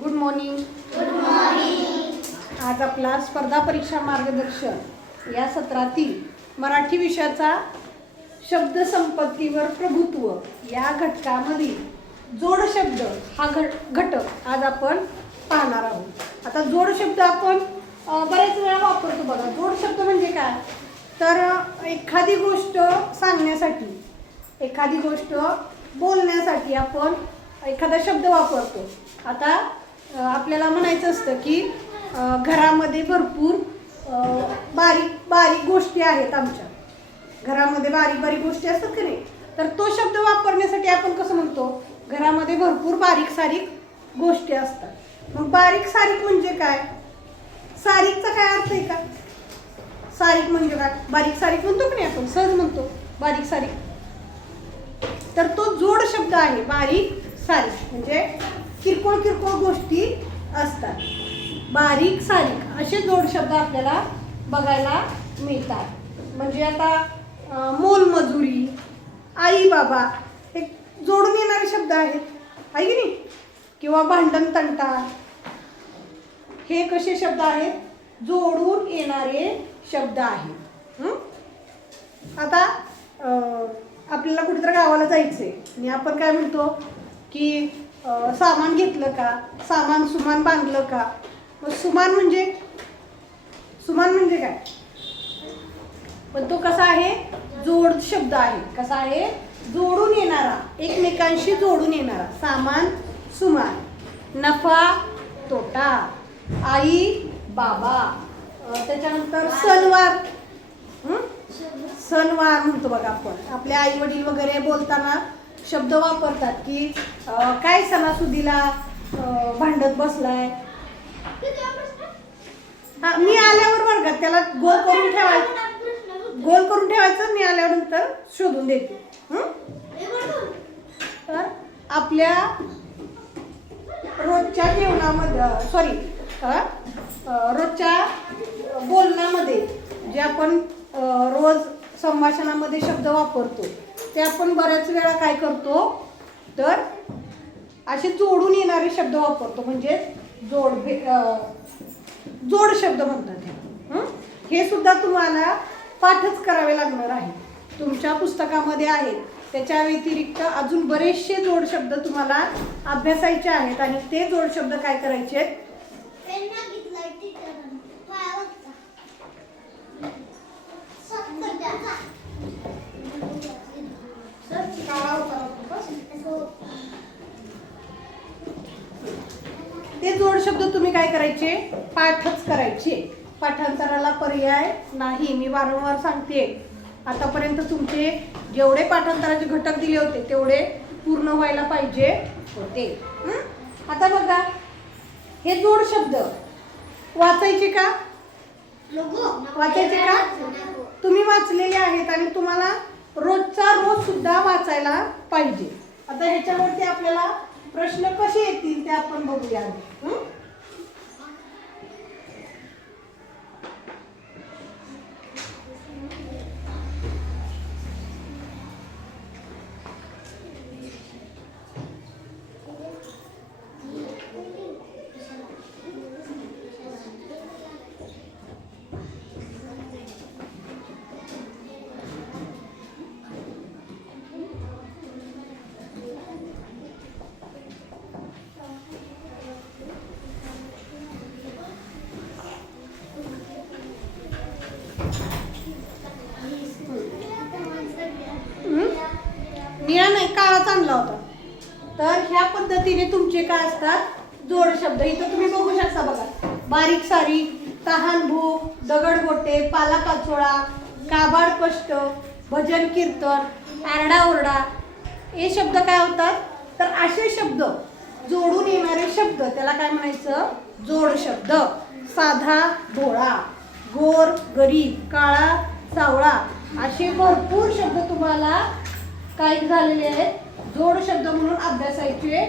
Good morning आज आपला स्पर्धा परीक्षा मार्गदर्शन या सत्रातील मराठी विषयाचा शब्द संपत्तीवर प्रभुत्व या घटकामधील जोड शब्द हा घट घटक आज आपण पाहणार आहोत. आता जोड शब्द आपण बऱ्याच वेळा वापरतो बघा. जोड शब्द म्हणजे काय? तर एखादी गोष्ट सांगण्यासाठी एखादी गोष्ट बोलण्यासाठी आपण एखादा शब्द वापरतो. आता आपल्याला म्हणायचं असतं की घरामध्ये भरपूर बारीक बारीक गोष्टी आहेत आमच्या. घरामध्ये बारीक बारीक गोष्टी असतात की नाही? तर तो शब्द वापरण्यासाठी आपण कसं म्हणतो? घरामध्ये भरपूर बारीक सारीक गोष्टी असतात. मग बारीक सारीक म्हणजे काय? सारीकचा काय अर्थ आहे का? सारीक म्हणजे काय? बारीक सारीक म्हणतो की नाही आपण? सहज म्हणतो. बारीक सारीक. तर तो जोड शब्द आहे बारीक सारीक. म्हणजे किरकोळ किरकोळ गोष्टी असतात. बारीक सारीक असे जोड शब्द आपल्याला बघायला मिळतात. म्हणजे आता मोलमजुरी आई बाबा हे जोडून येणारे शब्द आहेत. आहे की नाही? किंवा भांडण तंटा. हे कसे शब्द आहेत? जोडून येणारे शब्द आहेत. आता आपल्याला कुठेतरी गावाला जायचं आहे आणि आपण काय म्हणतो? की सामान घेतलं का? सामान सुमान बांधलं का? मग सुमान म्हणजे? सुमान म्हणजे काय? पण तो कसा आहे? जोड शब्द आहे. कसा आहे? जोडून येणारा. एकमेकांशी जोडून येणारा. सामान सुमान. नफा तोटा. आई बाबा. त्याच्यानंतर सणवार? सणवार म्हणतो बघा आपण. आपले आई वडील वगैरे बोलताना शब्द वापरतात की काय सणासुदीला भांडत बसलाय? हा मी आल्यावर वर्गात त्याला गोल करून ठेवायचं गोल करून ठेवायचं मी आल्यावर नंतर शोधून देते. तर आपल्या रोजच्या जेवणामध्ये सॉरी रोजच्या बोलण्यामध्ये जे आपण रोज संभाषणामध्ये शब्द वापरतो ते आपण बऱ्याच वेळा काय करतो तर असे जोडून येणारे शब्द वापरतो म्हणजे जोड जोड शब्द म्हणतात हे. हे? सुद्धा तुम्हाला पाठच करावे लागणार आहे. तुमच्या पुस्तकामध्ये आहेत त्याच्या व्यतिरिक्त अजून बरेचसे जोड शब्द तुम्हाला अभ्यासायचे आहेत आणि ते जोड शब्द काय करायचे आहेत? ते जोड शब्द तुम्ही काय करायचे? पाठच करायचे. पाठांतराला पर्याय नाही. मी वारंवार सांगते. आतापर्यंत तुमचे जेवढे पाठांतराचे घटक दिले होते तेवढे पूर्ण व्हायला पाहिजे होते? आता बघा. हे जोड शब्द वाचायचे का? वाचायचे का? तुम्ही वाचलेले आहेत आणि तुम्हाला रोजचा रोज सुद्धा वाचायला पाहिजे. आता ह्याच्यावरती आपल्याला प्रश्न कसे येतील ते आपण बघूया हं? निळा नाही काळाच आणला होता तर ह्या पद्धतीने तुमचे काय असतात? जोड शब्द. इथं तुम्ही बघू शकता बघा. बारीक सारीक तहान भूक दगडगोटे पाला पाचोळा काबाड कष्ट भजन कीर्तन आरडाओरडा हे शब्द काय होतात? तर असे शब्द जोडून येणारे शब्द. त्याला काय म्हणायचं? जोड शब्द. साधा भोळा गोर गरीब काळा सावळा असे भरपूर शब्द तुम्हाला काय झालेले आहेत. जोड शब्द म्हणून अभ्यासायचे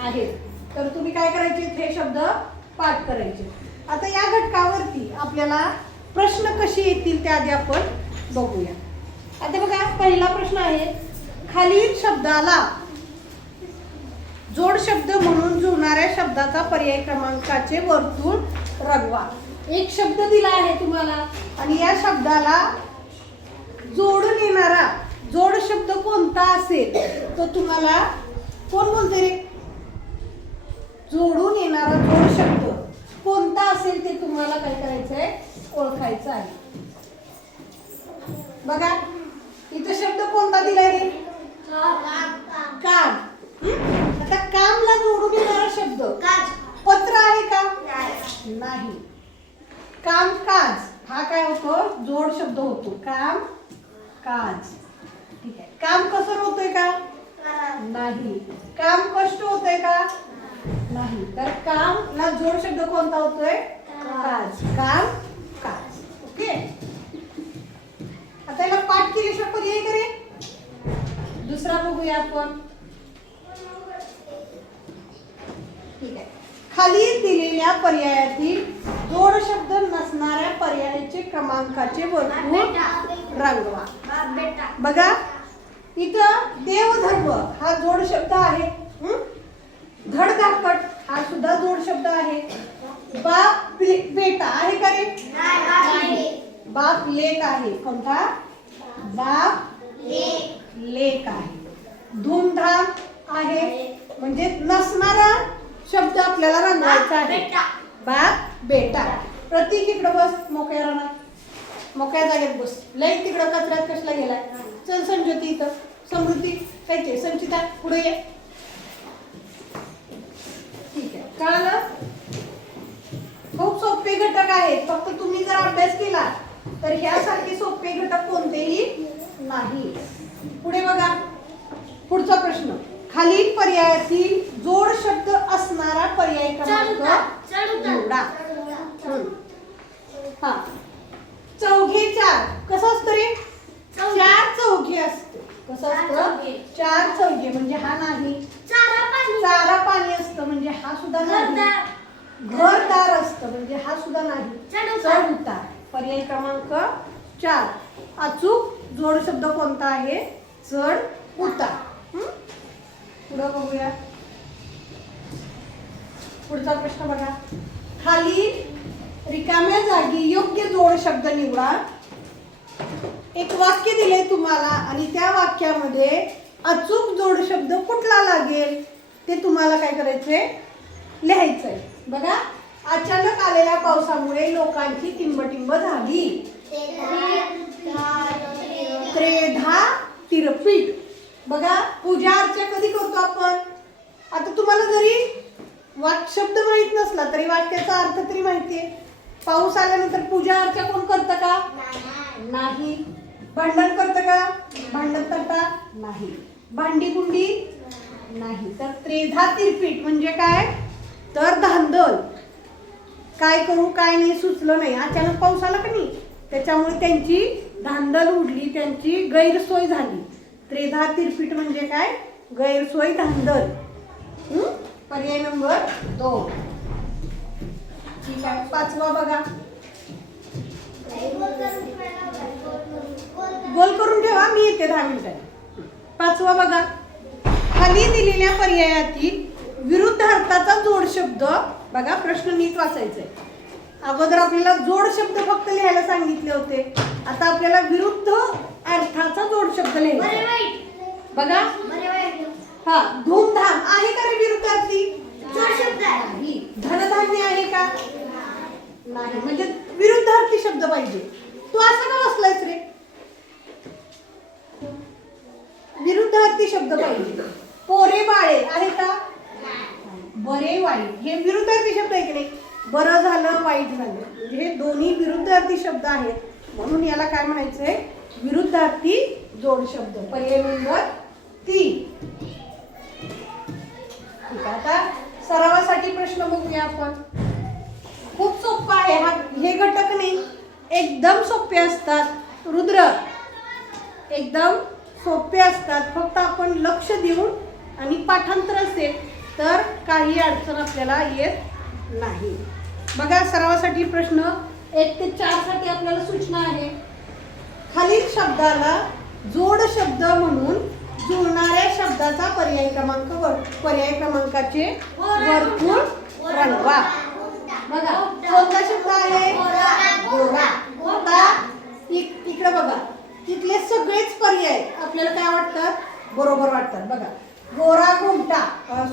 आहेत तर तुम्ही काय करायचे? हे शब्द पाठ करायचे. आता या घटकावरती आपल्याला प्रश्न कसे येतील त्या आधी आपण बघूया. आता बघा पहिला प्रश्न आहे खालील शब्दाला जोड शब्द म्हणून जुळणाऱ्या शब्दाचा पर्याय क्रमांकाचे वर्तुळ रंगवा. एक शब्द दिला आहे तुम्हाला आणि या शब्दाला जोडून येणारा जोड शब्द कोणता असेल तो तुम्हाला कोण बोलते जोडून येणारा जोड शब्द? कोणता असेल ते तुम्हाला काय करायचं आहे ओळखायचं आहे. बघा इथं शब्द कोणता दिलाय रे? काम? आता कामला जोडून येणारा शब्द. पत्र आहे का? नाही. काम काज. हा काय होतो? जोड शब्द होतो. काम काज. ठीक आहे. काम कसं होतोय का? नाही. काम कष्ट होतंय का? नाही. तर काम ला जोड शब्द कोणता होतोय? काज. काम काज. ओके? आता याला पाठ केल्याशिवाय पर्याय करे दुसरा बघूया आपण. ठीक आहे. खाली दिलेल्या पर्यायातील जोड शब्द नसणाऱ्या पर्यायाचे क्रमांकाचे वर्तुळ रंगवा. बघा. इथं देवधर्म हा जोड शब्द आहे. धडधाकट हा सुद्धा जोड शब्द आहे. बाप बेटा आहे का रे? बाप लेक आहे. कोणता? बाप लेक आहे. धूमधाम आहे. म्हणजे नसणारा शब्द आपल्याला रंगवायचा आहे. बाप बेटा. प्रतीक इकडं बस मोकळ्या राहणार मोकळ्या जागेत बस. लय तिकडं कचऱ्यात कसला गेलाय? चल संज्योती इथं. समृद्धी. कायचे संचिता पुढे ये ठीक आहे कळलं खूप सोपे घटक आहेत. फक्त तुम्ही जर अभ्यास केला तर ह्यासारखे सोपे घटक कोणतेही नाही. पुढे बघा. पुढचा प्रश्न. खालील पर्यायातील जोड शब्द असणारा पर्याय क्रमांक निवडा. हा. चौघे चार. कसं असतं रे? चार चौघे असते. कसं असतं. चार चौघे. म्हणजे हा नाही. चारा पाणी. असतं. म्हणजे हा सुद्धा नाही. घरदार. असतं. म्हणजे हा सुद्धा नाही. चढ उतार पर्याय क्रमांक चार. अचूक जोड शब्द कोणता आहे? चढ उतार? पुढं बघूया. पुढचा प्रश्न बघा. खाली रिकाम्या जागी योग्य जोड शब्द निवडा. एक वाक्य दिले तुम्हाला आणि त्या वाक्यामध्ये अचूक जोड शब्द कुठला लागेल? ते तुम्हाला काय करायचंय? लिहायचंय. बघा. अचानक आलेल्या पावसामुळे लोकांची टिंबटिंब झाली. त्रेधा तिरपीट बघा पूजा अर्चा कधी करतो आपण? आता तुम्हाला जरी वाक शब्द माहीत नसला तरी वाक्याचा अर्थ तरी माहितीये. पाऊस आल्यानंतर पूजा अर्चा कोण करतं का? नाही. भांडण करतं का? भांडण करता नाही. भांडी कुंडी नाही. तर त्रेधा तिरपीट म्हणजे काय? तर धांदल. काय करू काय नाही सुचलं नाही. अचानक पाऊस आला का नाही? त्याच्यामुळे त्यांची धांदल उडली त्यांची गैरसोय झाली. त्रेधा तिरपीट म्हणजे काय? गैरसोय धांदल. पर्याय नंबर दोन. ठीक आहे पाचवा बघा. गोल करून ठेवा मी येते दहा मिनिटात पाचवा बघा. खाली दिलेल्या पर्यायातील विरुद्ध अर्थाचा जोड शब्द बघा प्रश्न नीट वाचायचा आहे अगोदर आपल्याला जोड शब्द फक्त लिहायला सांगितले होते. आता आपल्याला विरुद्ध अर्थाचा जोड शब्द लिहायचा. बघा. हा धूमधाम आहे का रे विरुद्ध अर्थी नाही. धनधान्य आहे का? नाही. म्हणजे विरुद्ध अर्थी शब्द पाहिजे. तू असं का बसलायस रे? विरुद्ध अर्थी शब्द पाहिजे. पोरे बाळे आहे का? बरे वाईट. हे विरुद्ध अर्थी शब्द आहे की नाही? बरं झालं वाईट झालं. म्हणजे हे दोन्ही विरुद्ध अर्थी शब्द आहेत. म्हणून याला काय म्हणायचंय? विरुद्ध अर्थी जोड शब्द. पर्याय नंबर तीन. ठीक आहे आता सरावासाठी प्रश्न बघूया आपण. खूप सोपं आहे हा. हे घटक नाही. एकदम सोपे असतात. रुद्र एकदम सोपे असतात. फक्त आपण लक्ष देऊन आणि पाठांतर असेल. तर काही अडचण आपल्याला येत नाही. बघा सरावासाठी प्रश्न एक ते चारसाठी आपल्याला सूचना आहे. खालील शब्दाला जोड शब्द म्हणून जुळणाऱ्या शब्दाचा पर्याय क्रमांक वर पर्याय क्रमांकाचे वर्तुळ रंगवा. बघा कोणता शब्द आहे? गोरा आता इक- बघा. तिथले सगळेच पर्याय आपल्याला काय वाटतात? बरोबर वाटतात. बघा. गोरा घुमटा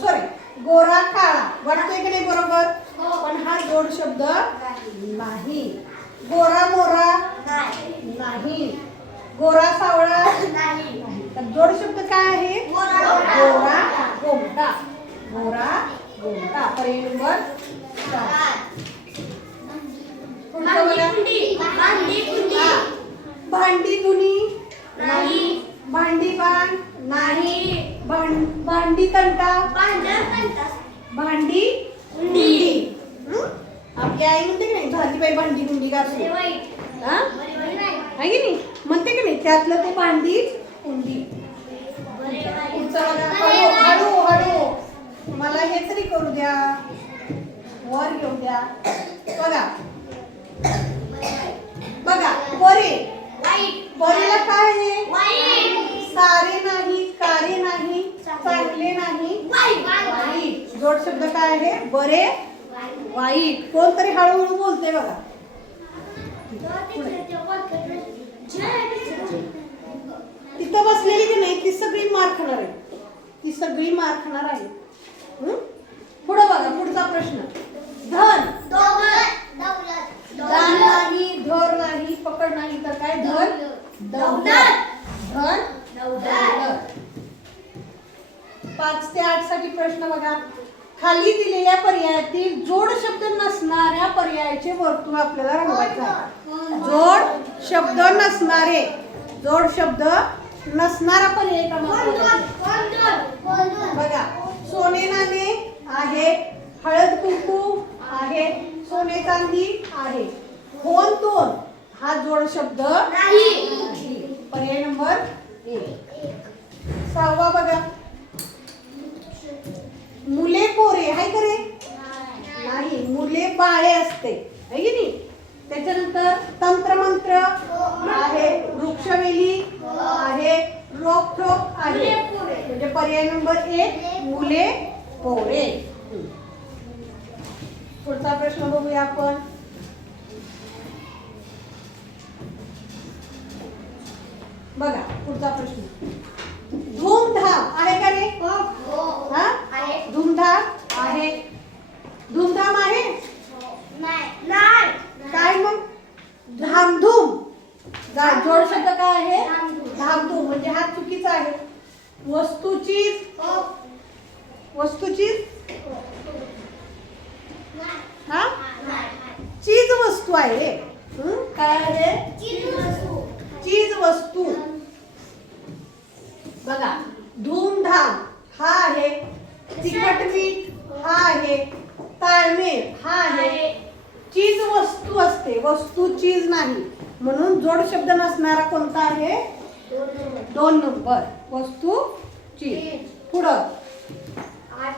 सॉरी गोरा काळा. वाटतोय की नाही बरोबर? पण हा जोड शब्द नाही. गोरा मोरा नाही. गोरा सावळा नाही. तर जोड शब्द काय आहे? गोरा गोमटा गोरा गोमटा पर्याय नंबर. हा. भांडी धुनी नाही. भांडी बाण नाही. भांडी तंटा? भांडी उंडी? आपली आई म्हणते की नाही झाली बाई भांडी गुंडी घासली हा? आहे की नाही? म्हणते की नाही त्यातलं ते भांडी उंडी. हळू हळू मला हे तरी करू द्या. वर घेऊ द्या. बघा. बघा बरे बरेला काय आहे सारे नाही कारे नाही चांगले नाही वाईट जोड शब्द काय आहे? बरे? वाईट. कोणतरी हळूहळू बोलते बघा. तिथं बसलेली की नाही ती सगळी मार खाणार आहे. ती सगळी मार खाणार आहे. हं? पुढं बघा पुढचा प्रश्न. धन. दान नाही धर नाही पकड नाही तर काय धन? धन पाच ते आठसाठी प्रश्न बघा. खाली दिलेल्या पर्यायातील जोड शब्द नसणाऱ्या पर्यायाचे वर्तुळ आपल्याला रंगवायचं आहे. जोड शब्द नसणारे जोड शब्द नसणारा पर्याय क्रमांक बघा सोने नाणे आहे हळद कुंकू आहे सोने चांदी आहे. होन दोन? हा जोड शब्द नाही. पर्याय नंबर एक. सहावा बघा. मुले पोरे आहे का रे? नाही मुले बाळे असते. है की नाही? त्याच्यानंतर तंत्रमंत्र आहे वृक्षवेली आहे रोखोक आहे. म्हणजे पर्याय नंबर एक मुले पोरे. पुढचा प्रश्न बघूया आपण. बघा पुढचा प्रश्न. धूमधाम आहे का रे? हा धूमधाम? आहे. धूमधाम आहे? काय मग? धामधूम. जोड शब्द काय आहे? धामधूम. म्हणजे हा चुकीचा आहे. वस्तूची? वस्तूची? हा? चीज वस्तू आहे हं? काय आहे? चीज वस्तू. बघा धूमधाम हा आहे. तिखट मीठ हा आहे. ताळमेळ हा आहे. चीज वस्तू असते वस्तू चीज नाही. म्हणून जोड शब्द नसणारा कोणता आहे? दोन नंबर. वस्तू चीज. पुढं. हा,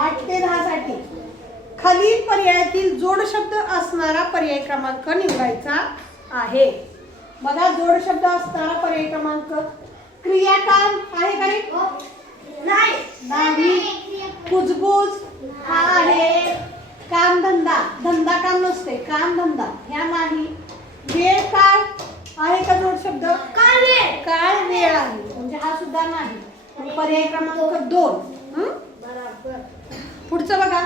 आठ ते दहा साठी. खालील पर्यायातील जोड शब्द असणारा पर्याय क्रमांक निवडायचा आहे. बघा जोड शब्द असणारा पर्याय क्रमांक. क्रियाकाल आहे का रे? नाही. कुजबूज हा आहे. कामधंदा. धंदा काम नसते कामधंदा. ह्या नाही. वेळ काळ आहे का जोड शब्द? काळ वेळ. आहे. म्हणजे हा सुद्धा नाही. पर्याय क्रमांक दोन. हं? पुढचं बघा.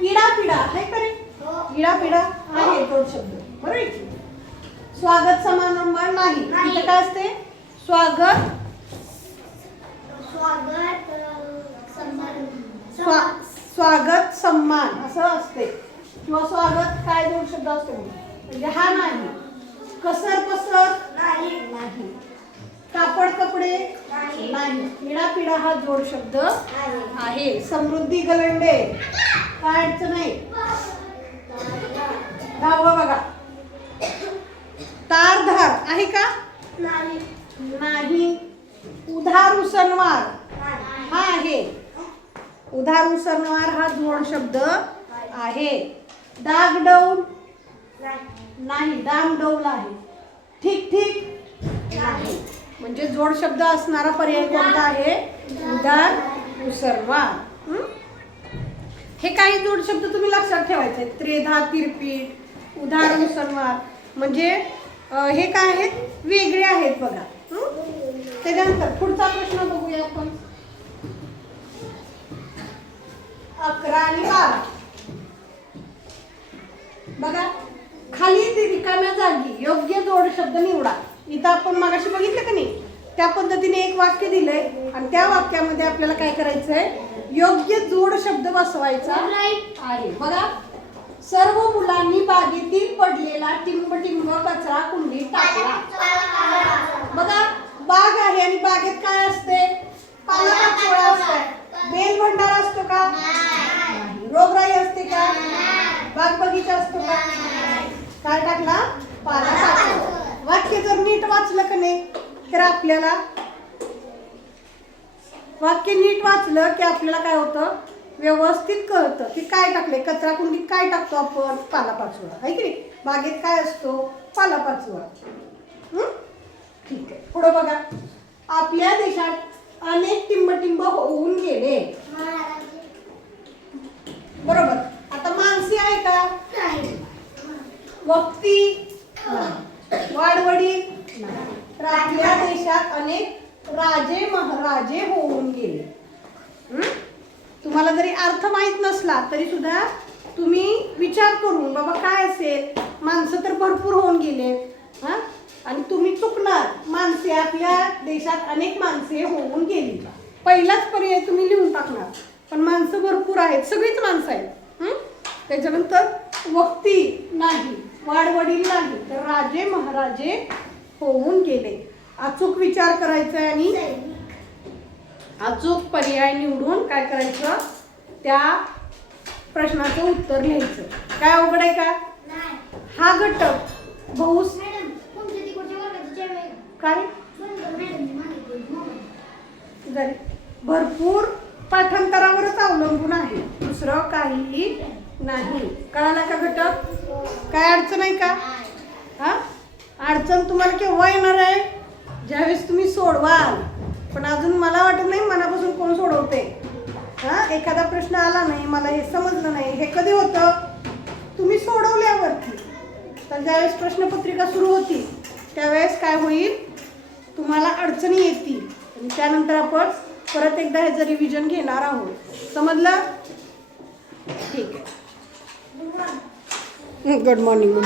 इडा पिडा. आहे का रे? इडा पिडा आहे जोड शब्द. बरोबर? स्वागत समारंभ नाही. नाही. काय असते? स्वागत स्वा स्वागत सन्मान असं असते. किंवा स्वागत काय दोन शब्द असते म्हणजे हा नाही. कसर पसर नाही. कापड कपडे नाही. पिढा पिढा हा जोड शब्द आहे. समृद्धी गलंडे. काय अडचण नाही. दहावं बघा. तार धार आहे का? नाही. उधार उसनवार हा आहे. उधार उसनवार हा जोड शब्द आहे. डागडौल नाही डाम डौल आहे. ठीक ठीक. नाही. म्हणजे जोड शब्द असणारा पर्याय कोणता आहे? उदार उसरवार हं? काही जोड शब्द तुम्ही लक्षात ठेवायचे. त्रेधा तिरपीट उधार उसरवार म्हणजे हे काय आहेत? वेगळे आहेत बघा? त्याच्यानंतर पुढचा प्रश्न बघूया आपण. अकरा आणि बारा. बघा खाली ती रिकाम्या जागी. योग्य जोड शब्द निवडा. इथं आपण मागाशी बघितलं का नाही? त्या पद्धतीने एक वाक्य दिलंय आणि त्या वाक्यामध्ये आपल्याला काय करायचंय? योग्य जोड शब्द बसवायचा आहे. बघा सर्व मुलांनी बागेतील पडलेला टिंब टिंब कचरा कुंडी टाकला. आणि बागेत काय असते? पालापाचोळा असते. बेल भंडार असतो का. रोगराई असते का? बाग बगीचा असतो का? काय टाकला? पालापाचोळा वाक्य जर नीट वाचलं का नाही तर आपल्याला वाक्य नीट वाचलं की आपल्याला काय होतं? व्यवस्थित कळतं. की काय टाकले कचरा कुंडीत काय टाकतो आपण? पालापाचोळा. आहे की बागेत काय असतो? पालापाचोळा? ठीक आहे. पुढं बघा. आपल्या देशात अनेक टिंबटिंब होऊन गेले. बरोबर. आता माणसे आहे का? वक्ती? वाडवडील? वाडवडी तर आपल्या देशात अनेक राजे महाराजे होऊन गेले. तुम्हाला जरी अर्थ माहीत नसला तरी सुद्धा तुम्ही विचार करून बाबा काय असेल? माणसं तर भरपूर होऊन गेले. हा? आणि तुम्ही चुकणार. माणसे आपल्या देशात अनेक माणसे होऊन गेली. पहिलाच पर्याय तुम्ही लिहून टाकणार. पण माणसं भरपूर आहेत. सगळीच माणसं आहेत? त्याच्यानंतर वक्ती नाही. वाडवडील नाही. तर राजे महाराजे होऊन गेले. अचूक विचार करायचा आहे आणि अचूक पर्याय निवडून काय करायचं? त्या प्रश्नाचं उत्तर लिहायचं. काय अवघड आहे का? हा घटक बहुस काय? भरपूर पाठांतरावरच अवलंबून आहे. दुसरं काहीही नाही. कळाला का घटक? काय अडचण आहे का? हा? अडचण तुम्हाला केव्हा येणार आहे? ज्यावेळेस तुम्ही सोडवाल. पण अजून मला वाटत नाही मनापासून कोण सोडवते. हा? एखादा प्रश्न आला नाही मला हे समजलं नाही. हे कधी होतं? तुम्ही सोडवल्यावरती. तर ज्यावेळेस प्रश्नपत्रिका सुरू होती त्यावेळेस काय होईल? तुम्हाला अडचणी येतील. आणि त्यानंतर आपण परत एकदा ह्याचं रिव्हिजन घेणार आहोत. समजलं? ठीक. आहे गुड मॉर्निंग